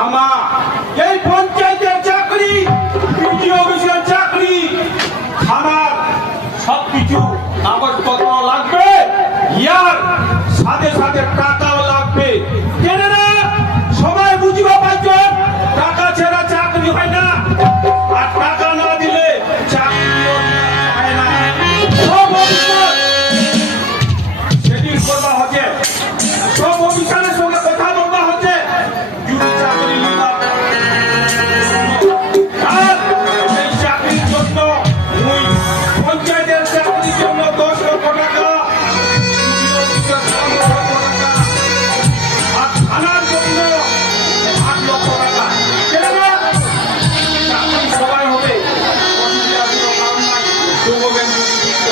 হামা। এই পঞ্চায়েতের চাকরি বিডিও অফিসের চাকরি খানার সবকিছু কাগজপত্র লাগবে, ইয়ার সাথে সাথে টাকাও লাগবে।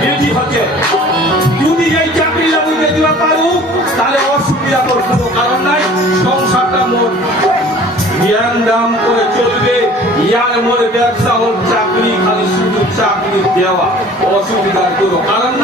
বিরোধী হচ্ছে। যদি এই চাকরি লাগিয়ে দিবা পারু, তাহলে অসুবিধা তোর কোনো কারণ নাই। সংসারটা মোর। জ্ঞান দাম করে চলবে। ইয়ার মোর ব্যবসা হোক, চাকরি, খালি শুধু চাকরি দেওয়া। অসুবিধার কোনো কারণ